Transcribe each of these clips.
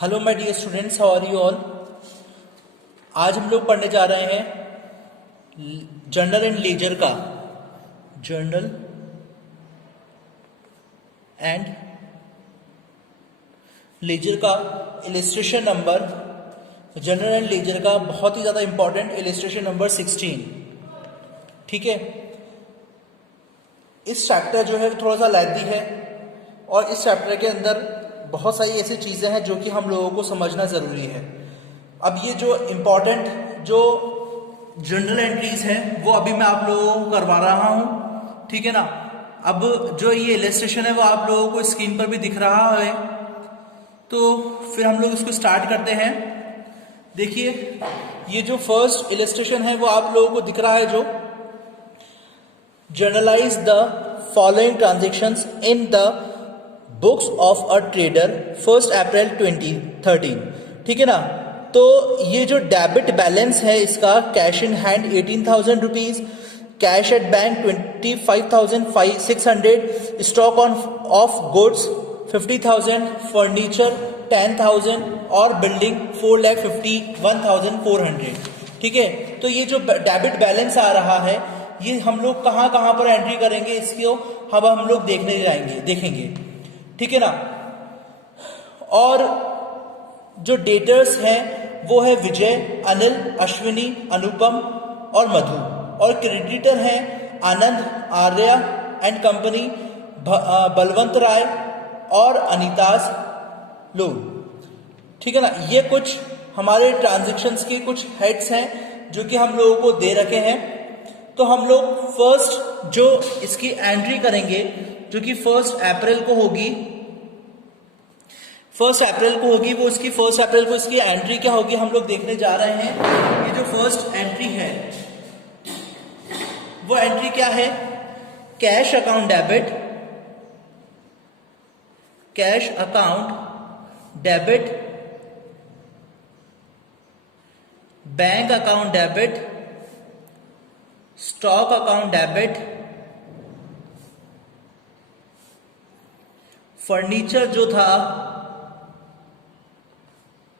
Hello my dear students, how are you all. आज हम लोग पढ़ने जा रहे हैं जर्नल एंड लेजर का जर्नल एंड लेजर का illustration number journal and ledger का बहुत ही ज़्यादा इंपॉर्टेंट इलिस्ट्रेशन नंबर 16। ठीक है, इस चैप्टर जो है थोड़ा सा लैदी है और इस चैप्टर के अंदर बहुत सारी ऐसी चीज़ें हैं जो कि हम लोगों को समझना ज़रूरी है। अब ये जो इम्पोर्टेंट जो जर्नल एंट्रीज हैं वो अभी मैं आप लोगों को करवा रहा हूँ, ठीक है ना। अब जो ये इलस्ट्रेशन है वो आप लोगों को स्क्रीन पर भी दिख रहा है, तो फिर हम लोग इसको स्टार्ट करते हैं। देखिए, ये जो फर्स्ट इलस्ट्रेशन है वो आप लोगों को दिख रहा है, जो generalized the following transactions in the books of a trader 1 अप्रैल 2013। ठीक है ना। तो ये जो डेबिट बैलेंस है इसका, cash in hand 18,000 rupees, cash at bank 25,600, stock on off goods 50,000, furniture 10,000 और बिल्डिंग 4,51,400। ठीक है, तो ये जो डेबिट बैलेंस आ रहा है ये हम लोग कहाँ कहाँ पर एंट्री करेंगे इसको अब हम लोग देखेंगे। ठीक है ना। और जो डेटर्स हैं वो है विजय, अनिल, अश्विनी, अनुपम और मधु, और क्रेडिटर हैं आनंद, आर्या एंड कंपनी, बलवंत राय और अनीताज लोन। ठीक है ना। ये कुछ हमारे ट्रांजैक्शंस के कुछ हेड्स हैं जो कि हम लोगों को दे रखे हैं। तो हम लोग फर्स्ट जो इसकी एंट्री करेंगे जो कि 1 अप्रैल को होगी, 1 अप्रैल को होगी, वो इसकी 1 अप्रैल को इसकी एंट्री क्या होगी हम लोग देखने जा रहे हैं। ये जो फर्स्ट एंट्री है वो एंट्री क्या है, cash account debit, cash account debit, bank account debit, stock account debit, furniture जो था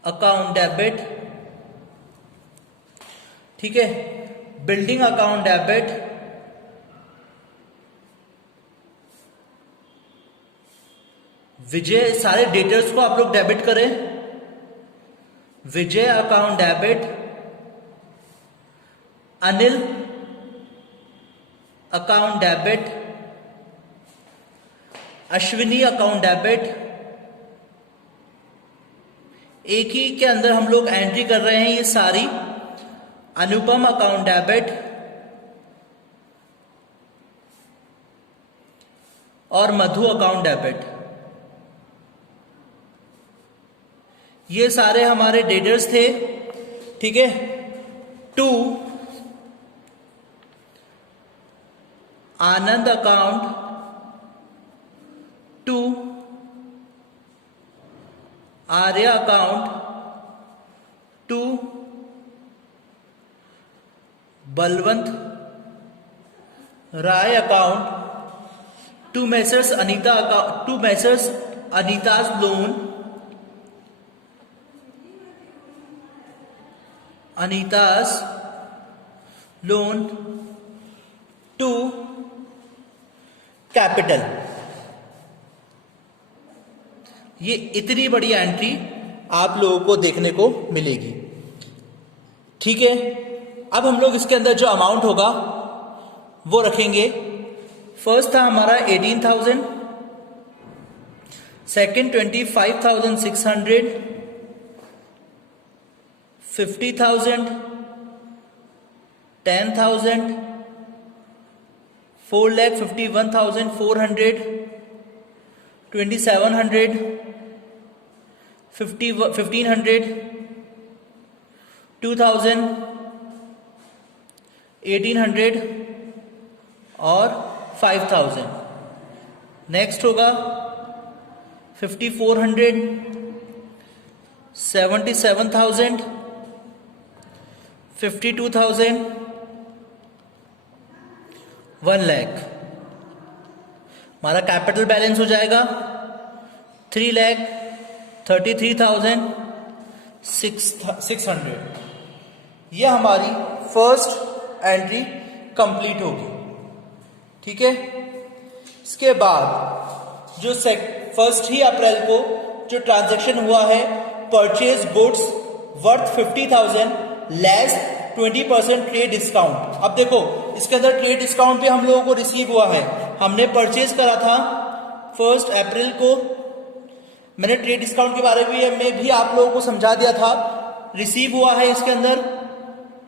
अकाउंट डेबिट, ठीक है, बिल्डिंग अकाउंट डेबिट, विजय, सारे डेटर्स को आप लोग डेबिट करें, Vijay account debit, Anil account debit, Ashwini account debit. एक ही के अंदर हम लोग एंट्री कर रहे हैं ये सारी। अनुपम अकाउंट डेबिट और मधु अकाउंट डेबिट। ये सारे हमारे डेटर्स थे। ठीक है। 2 Anand account, 2 Arya account, 2 Balwant Rai account, 2 messrs Anita account, 2 messrs Anita's loan, Anita's loan, 2 capital. ये इतनी बड़ी एंट्री आप लोगों को देखने को मिलेगी। ठीक है। अब हम लोग इसके अंदर जो अमाउंट होगा वो रखेंगे। फर्स्ट था हमारा 18,000, सेकंड 25,600, 50,000, 10,000, 4,51,400, 2,700, 1,500, 2,000, 1,800 और 5,000। नेक्स्ट होगा 5,400, 77,000, 52,000, 1 लाख। हमारा कैपिटल बैलेंस हो जाएगा 3,30,000 33,600। ये हमारी फर्स्ट एंट्री कंप्लीट होगी। ठीक है, इसके बाद जो फर्स्ट ही अप्रैल को जो ट्रांजैक्शन हुआ है, purchase goods worth 50,000 less 20% trade discount. अब देखो इसके अंदर ट्रेड डिस्काउंट भी हम लोगों को रिसीव हुआ है। हमने परचेज करा था 1 अप्रैल को, मैंने ट्रेड डिस्काउंट के बारे में भी आप लोगों को समझा दिया था। रिसीव हुआ है इसके अंदर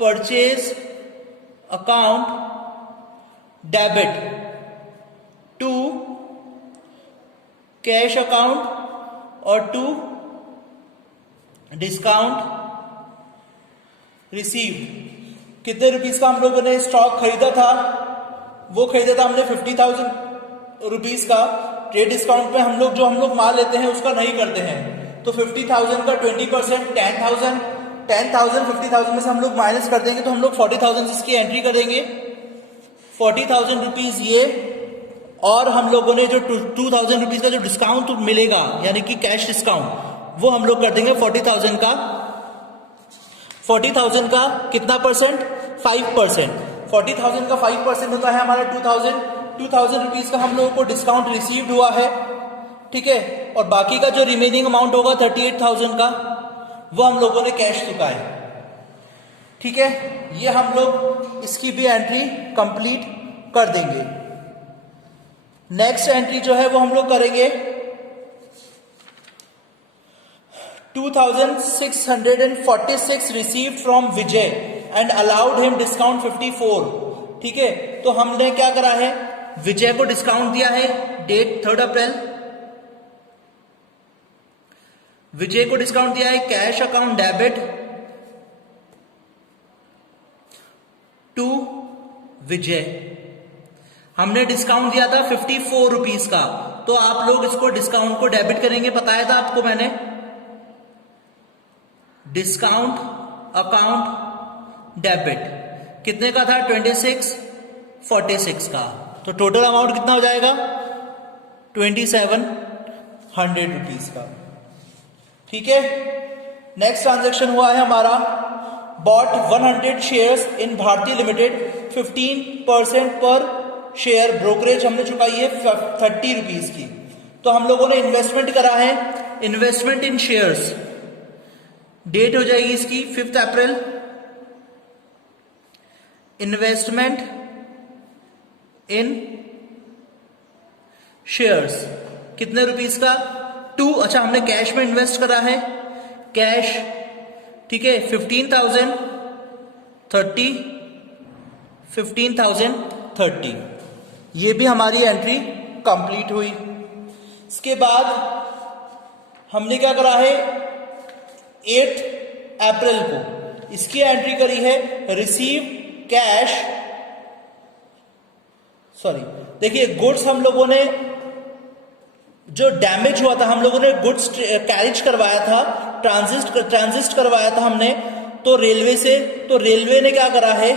purchase account debit to cash account और टू डिस्काउंट रिसीव। कितने रुपीस का हम लोगों ने स्टॉक खरीदा था? वो खरीदा था हमने 50,000 रुपीस का। ट्रेड डिस्काउंट में हम लोग माल लेते हैं उसका नहीं करते हैं, तो 50,000 का 20% 10,000 50,000 में से हम लोग माइनस कर देंगे, तो हम लोग 40,000 इसकी एंट्री करेंगे। 40,000 रुपीज ये, और हम लोगों ने जो 2,000 रुपीज का जो डिस्काउंट मिलेगा यानी कि कैश डिस्काउंट, वो हम लोग कर देंगे 40,000 का। 40,000 का कितना परसेंट? 5%। 40,000 का 5% होता है हमारा 2,000 रुपीज का हम लोगों को डिस्काउंट रिसीव्ड हुआ है। ठीक है, और बाकी का जो रिमेनिंग अमाउंट होगा 38,000 का, वो हम लोगों ने कैश चुकाए। ठीक है, ये हम लोग इसकी भी एंट्री कंप्लीट कर देंगे। नेक्स्ट एंट्री जो है वो हम लोग करेंगे 2,646 received from Vijay and allowed him discount 54। ठीक है, तो हमने क्या करा है, विजय को डिस्काउंट दिया है, डेट 3 अप्रैल। विजय को डिस्काउंट दिया है कैश अकाउंट डेबिट टू विजय। हमने डिस्काउंट दिया था 54 रुपीस का, तो आप लोग इसको डिस्काउंट को डेबिट करेंगे, बताया था आपको मैंने। डिस्काउंट अकाउंट डेबिट कितने का था? 2646 का। तो टोटल अमाउंट कितना हो जाएगा? 2700 रुपीज का। ठीक है, नेक्स्ट ट्रांजैक्शन हुआ है हमारा bought 100 shares in Bharti limited 15% पर शेयर। ब्रोकरेज हमने चुकाई है 30 रुपीज की। तो हम लोगों ने इन्वेस्टमेंट करा है, इन्वेस्टमेंट इन शेयर्स। डेट हो जाएगी इसकी 5 अप्रैल। इन्वेस्टमेंट इन शेयर्स कितने रुपीस का? 2। अच्छा, हमने कैश में इन्वेस्ट करा है, कैश। ठीक है, 15,030 15,030। ये भी हमारी एंट्री कंप्लीट हुई। इसके बाद हमने क्या करा है, 8 अप्रैल को इसकी एंट्री करी है रिसीव कैश, देखिए गुड्स हम लोगों ने जो डैमेज हुआ था, हम लोगों ने गुड्स कैरिज करवाया था, ट्रांजिस्ट करवाया था हमने, तो रेलवे से, तो रेलवे ने क्या करा है,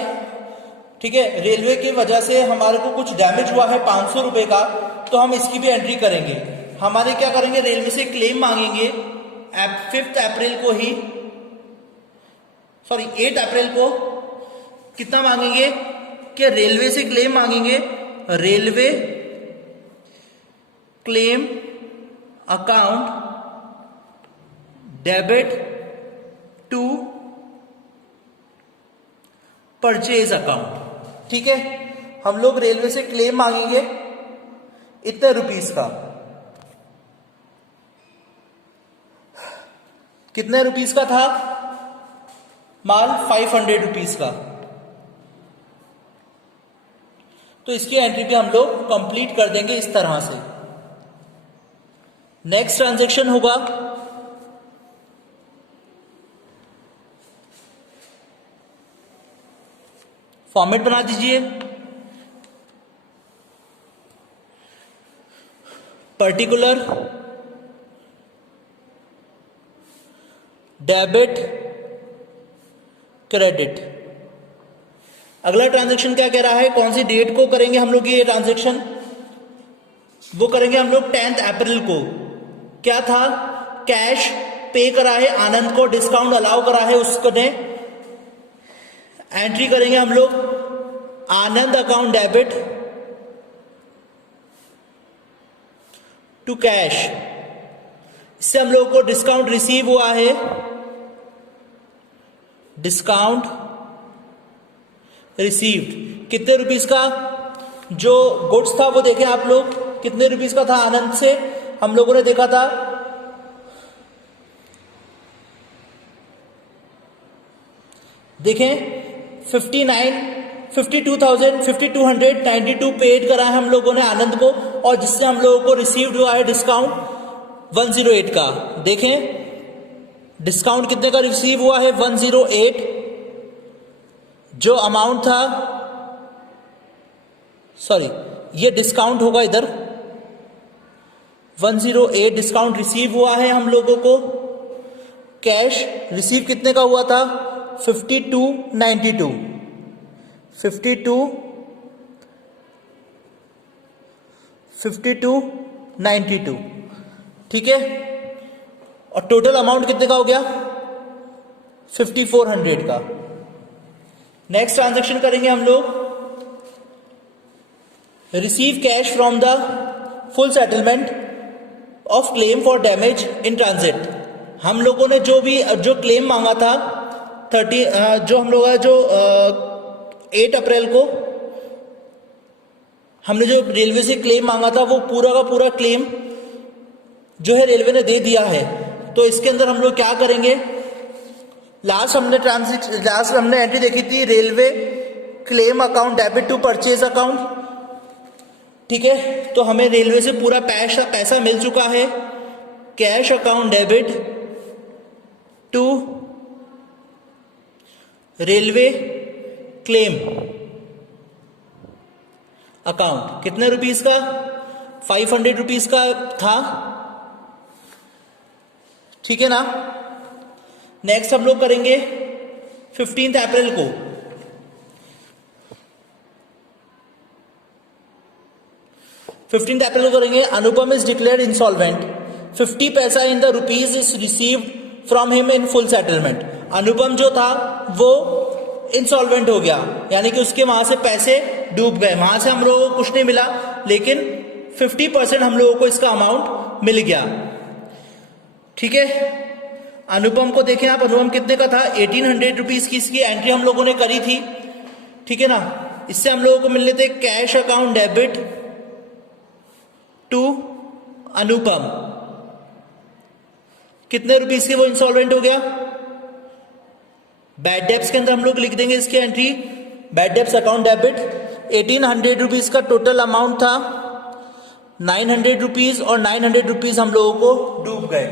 ठीक है, रेलवे की वजह से हमारे को कुछ डैमेज हुआ है 500 रुपए का, तो हम इसकी भी एंट्री करेंगे। हमारे क्या करेंगे, रेलवे से क्लेम मांगेंगे 5 अप्रैल को ही, 8 अप्रैल को कितना मांगेंगे कि रेलवे से क्लेम मांगेंगे, railway claim account debit to purchase account. ठीक है, हम लोग रेलवे से क्लेम मांगेंगे इतने रुपीस का। कितने रुपीस का था माल? 500 रुपीस का। तो इसकी एंट्री भी हम लोग कंप्लीट कर देंगे इस तरह से। नेक्स्ट ट्रांजैक्शन होगा फॉर्मेट बना दीजिए, पर्टिकुलर डेबिट क्रेडिट। अगला ट्रांजैक्शन क्या कह रहा है, कौन सी डेट को करेंगे हम लोग ये ट्रांजैक्शन? वो करेंगे हम लोग 10 अप्रैल को। क्या था कैश पे करा है, आनंद को डिस्काउंट अलाउ करा है, उसने एंट्री करेंगे हम लोग आनंद अकाउंट डेबिट टू कैश। इससे हम लोगों को डिस्काउंट रिसीव हुआ है, डिस्काउंट रिसीव्ड कितने रुपीस का, जो गुड्स था वो देखें आप लोग कितने रुपीस का था, आनंद से हम लोगों ने देखा था देखें 52,5292 पेड करा है हम लोगों ने आनंद को, और जिससे हम लोगों को रिसीव्ड हुआ है डिस्काउंट 108 का। देखें डिस्काउंट कितने का रिसीव हुआ है 108, जो अमाउंट था, सॉरी ये डिस्काउंट होगा इधर, 108 डिस्काउंट रिसीव हुआ है हम लोगों को। कैश रिसीव कितने का हुआ था 5292 5292, ठीक है। और टोटल अमाउंट कितने का हो गया 5400 का। नेक्स्ट ट्रांजैक्शन करेंगे हम लोग receive cash from the full settlement of claim for damage in transit. हम लोगों ने जो क्लेम मांगा था 30 जो हम लोग जो 8 अप्रैल को हमने जो रेलवे से क्लेम मांगा था वो पूरा का पूरा क्लेम जो है रेलवे ने दे दिया है। तो इसके अंदर हम लोग क्या करेंगे, लास्ट हमने एंट्री देखी थी railway claim account debit to purchase account, ठीक है। तो हमें रेलवे से पूरा पैसा मिल चुका है, cash account debit to railway claim account. कितने रुपीस का 500 रुपीस का था, ठीक है ना। नेक्स्ट हम लोग करेंगे 15 अप्रैल को 15 अप्रैल को करेंगे अनुपम इज डिक्लेयर्ड इंसॉल्वेंट, 50 पैसा in the rupees is received from him in full settlement. Anupam जो था वो इंसॉल्वेंट हो गया, यानी कि उसके वहां से पैसे डूब गए, वहां से हम लोगों को कुछ नहीं मिला, लेकिन 50% हम लोगों को इसका अमाउंट मिल गया, ठीक है। अनुपम को देखें आप, अनुपम कितने का था 1800 रुपीज की इसकी एंट्री हम लोगों ने करी थी, ठीक है ना। इससे हम लोगों को मिलने थे कैश अकाउंट डेबिट टू अनुपम, कितने रुपीस के वो इंसॉल्वेंट हो गया। बैड डेब्ट्स के अंदर हम लोग लिख देंगे इसकी entry, bad debts account debit 1800 rupees का टोटल अमाउंट था, 900 रुपीज और 900 रुपीज हम लोगों को डूब गए,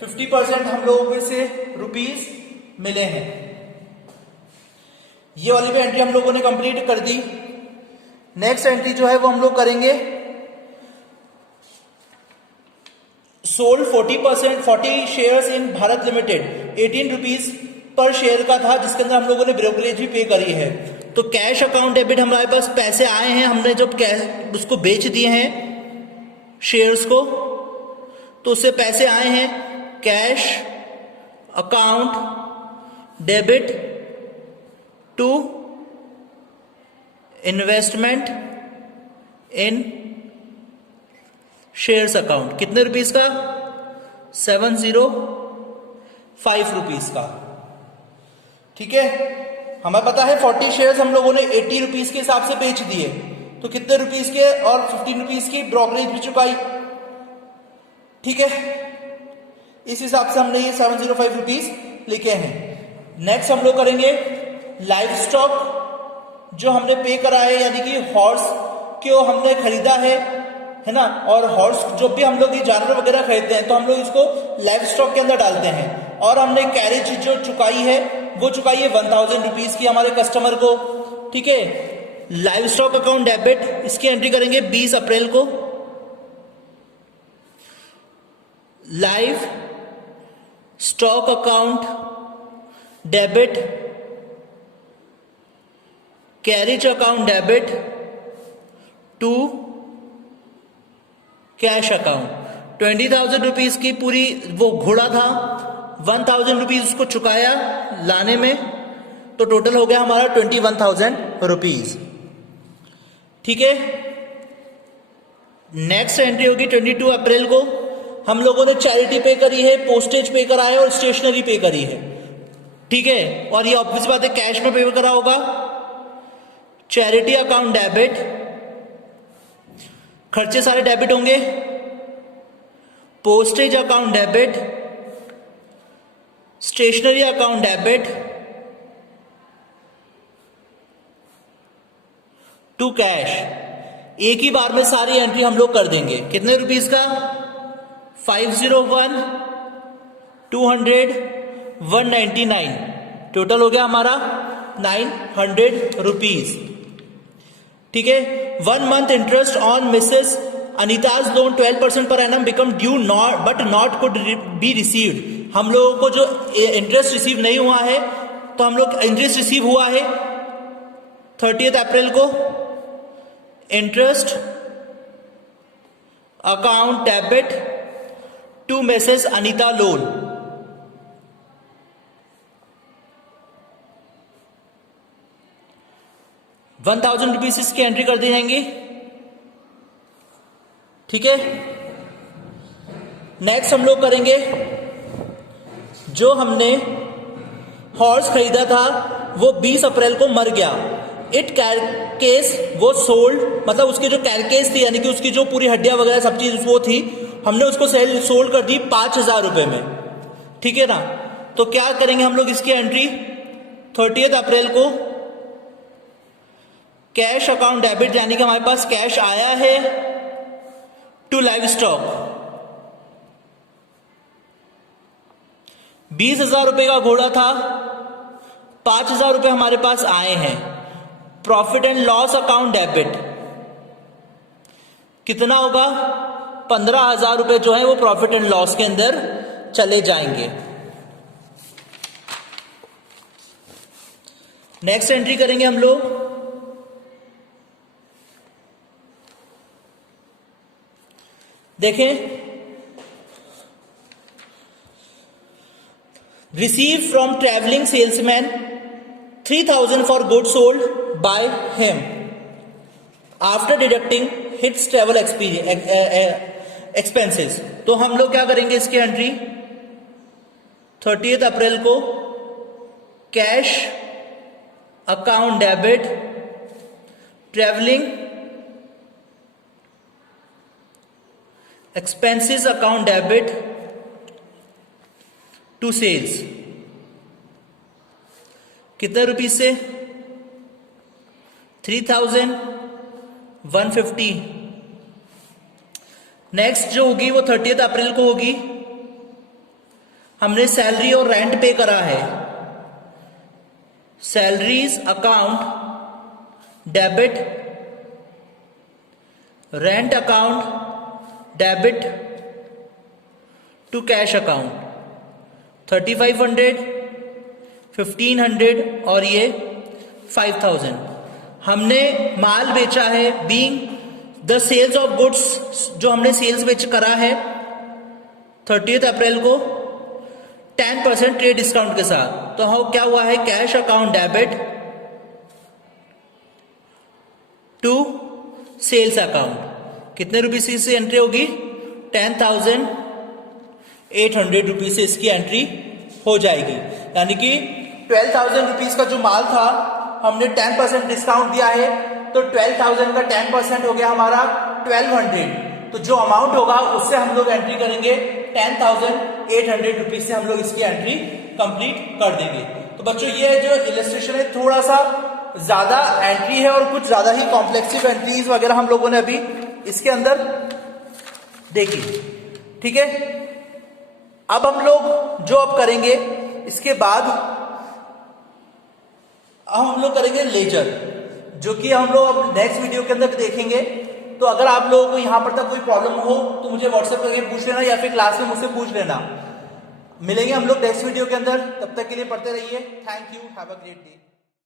50% हम लोगों को से रुपीज मिले हैं। ये वाली भी एंट्री हम लोगों ने कंप्लीट कर दी। नेक्स्ट एंट्री जो है वो हम लोग करेंगे sold 40 shares in Bharat limited, 18 rupees per share का था, जिसके अंदर हम लोगों ने ब्रोकरेज भी पे करी है। तो कैश अकाउंट डेबिट हमारे पास पैसे आए हैं, हमने जब उसको बेच दिए हैं शेयर्स को, तो उससे पैसे आए हैं, cash account debit to investment in shares account, कितने रुपीस का 705 रुपीस का, ठीक है। हमें पता है 40 शेयर्स हम लोगों ने 80 रुपीस के हिसाब से बेच दिए, तो कितने रुपीस के, और 15 रुपीस की ब्रोकरेज भी चुकाई, ठीक है। इस हिसाब से हमने ये 705 रुपीस लिखे हैं। नेक्स्ट हम लोग करेंगे लाइव स्टॉक जो हमने पे करा है, यानी कि हॉर्स को हमने खरीदा है ना। और हॉर्स जो भी हम लोग ये जानवर वगैरह खरीदते हैं तो हम लोग इसको लाइव स्टॉक के अंदर डालते हैं। और हमने कैरेज जो चुकाई है वो चुकाई है 1000 रुपीज की हमारे कस्टमर को, ठीक है। लाइव स्टॉक अकाउंट डेबिट इसकी एंट्री करेंगे 20 अप्रैल को, live stock account debit carriage account debit to cash account, 20,000 rupees की पूरी वो घोड़ा था, 1,000 रुपीज उसको चुकाया लाने में, तो टोटल हो गया हमारा 21,000 रुपीज। ठीक है, नेक्स्ट एंट्री होगी 22 अप्रैल को। हम लोगों ने चैरिटी पे करी है, पोस्टेज पे करा है और स्टेशनरी पे करी है। ठीक है, और ये ऑब्वियस बात है कैश में पे करा होगा। चैरिटी अकाउंट डेबिट, खर्चे सारे डेबिट होंगे। Postage account debit, stationery account debit, to cash. एक ही बार में सारी एंट्री हम लोग कर देंगे। कितने रुपीस का? 501, 200, 199, टोटल हो गया हमारा 900 रुपीज। ठीक है, 1 month interest on Mrs Anita's loan 12% पर एनम become due not but not could be received. हम लोगों को जो इंटरेस्ट रिसीव नहीं हुआ है, तो हम लोग इंटरेस्ट रिसीव हुआ है 30 अप्रैल को। Interest account debit to Mrs Anita loan, ₹1,000 इसकी एंट्री कर दी जाएंगी। ठीक है, नेक्स्ट हम लोग करेंगे जो हमने हॉर्स खरीदा था वो 20 अप्रैल को मर गया। इट कैरकेस वो सोल्ड, मतलब उसकी जो कैरकेस थी यानी कि उसकी जो पूरी हड्डियां वगैरह सब चीज वो थी, हमने उसको सोल्ड कर दी 5,000 रुपए में। ठीक है ना, तो क्या करेंगे हम लोग इसकी एंट्री 30 अप्रैल को। कैश अकाउंट डेबिट, यानी कि हमारे पास कैश आया है टू लाइव स्टॉक, 20,000 रुपए का घोड़ा था, 5,000 रुपए हमारे पास आए हैं। Profit and loss account debit कितना होगा? 15,000 रुपए जो है वो प्रॉफिट एंड लॉस के अंदर चले जाएंगे। नेक्स्ट एंट्री करेंगे हम लोग देखें, receive from travelling salesman 3,000 for good sold by him after deducting hits travel expenses. तो हम लोग क्या करेंगे इसकी एंट्री 30 अप्रैल को। Cash account debit travelling expenses account debit to sales, कितने रुपीस से? 3,150। नेक्स्ट जो होगी वो 30 अप्रैल को होगी। हमने सैलरी और रेंट पे करा है। Salaries account debit, rent account debit to cash account, 3,500, 1,500 और ये 5,000। हमने माल बेचा है being the sales of goods, जो हमने सेल्स बेच करा है 30 अप्रैल को 10% ट्रेड डिस्काउंट के साथ। तो हाँ, क्या हुआ है? Cash account debit to sales account, कितने रुपीस से एंट्री होगी? 10,800 रुपीज से इसकी एंट्री हो जाएगी। यानी कि 12,000 रुपीज का जो माल था हमने 10% डिस्काउंट दिया है, तो 12,000 का 10% हो गया हमारा 1,200। तो जो अमाउंट होगा उससे हम लोग एंट्री करेंगे 10,800 रुपीज से हम लोग इसकी एंट्री कंप्लीट कर देंगे। तो बच्चों ये जो इलस्ट्रेशन है थोड़ा सा ज्यादा एंट्री है और कुछ ज्यादा ही कॉम्प्लेक्सिव एंट्रीज वगैरह हम लोगों ने अभी इसके अंदर देखी। ठीक है, अब हम लोग जो अब करेंगे इसके बाद अब हम लोग करेंगे लेजर, जो कि हम लोग अब नेक्स्ट वीडियो के अंदर देखेंगे। तो अगर आप लोगों को यहां पर तक कोई प्रॉब्लम हो तो मुझे व्हाट्सएप करके पूछ लेना या फिर क्लास में मुझसे पूछ लेना। मिलेंगे हम लोग नेक्स्ट वीडियो के अंदर, तब तक के लिए पढ़ते रहिए। Thank you, have a great day.